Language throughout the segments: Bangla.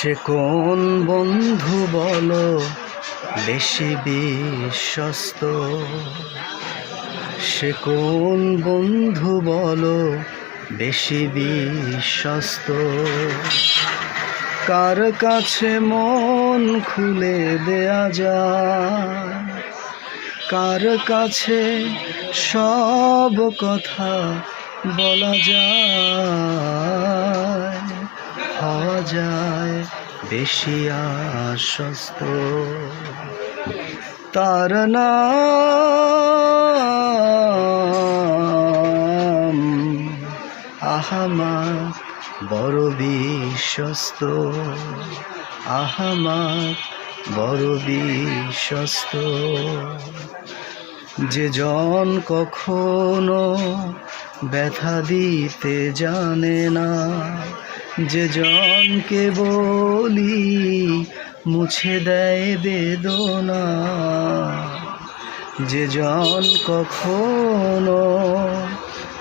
সে কোন বন্ধু বলো বেশি বিশ্বস্ত? সে কোন বন্ধু বলো বেশি বিশ্বস্ত? কার কাছে মন খুলে দেয়া যায়, কার কাছে সব কথা বলা যায়, হওয়া যায় বেশি আশ্বস্ত। তার নাম আহমদ, বড় বিশ্বস্ত। আহমদ বড় বিশ্বস্ত। যে জন কখনো ব্যথা দিতে জানে না, যে জনকে বলি মুছে দেয় বেদনা, যে জন কখনো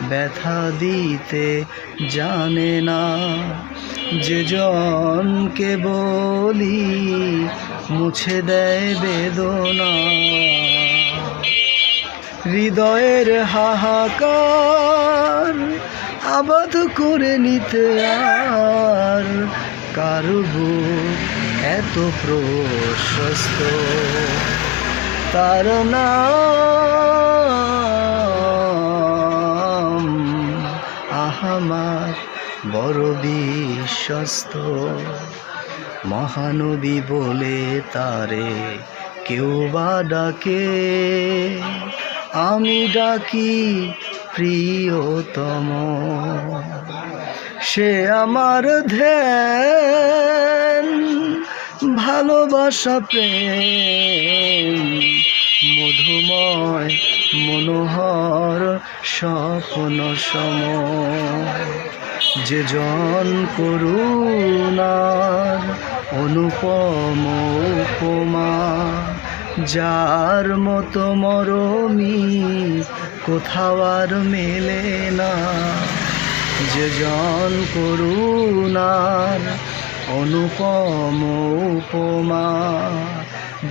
ব্যথা দিতে জানে না, যে জনকে বলি মুছে দেয় বেদনা। হৃদয়ের হাহাকার আবাদ করে নিতে আর কারো বুক এত প্রশস্ত। তার নাম আহমদ, বড় বিশ্বস্ত। মহানবী বলে তারে কেউ বা ডাকে, আমি ডাকি প্রিয়তম। সে আমার ধ্যান, ভালোবাসা, প্রেম, মধুময় মনোহর স্বপ্ন সম। যে জন করুণার অনুপম উপমা, যার মতো মরমি কোথাও আর মেলে না। যে জন করুণার অনুপম উপমা,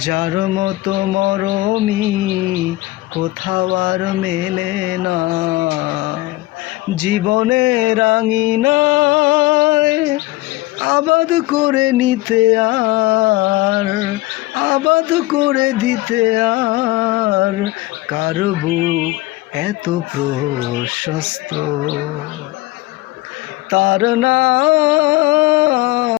যার মতো মরমি কোথাও আর মেলে না। জীবনের আঙিনায় আবাদ করে নিতে আর আবাদ করে দিতে আর কার বুক এত প্রশস্ত। তার নাম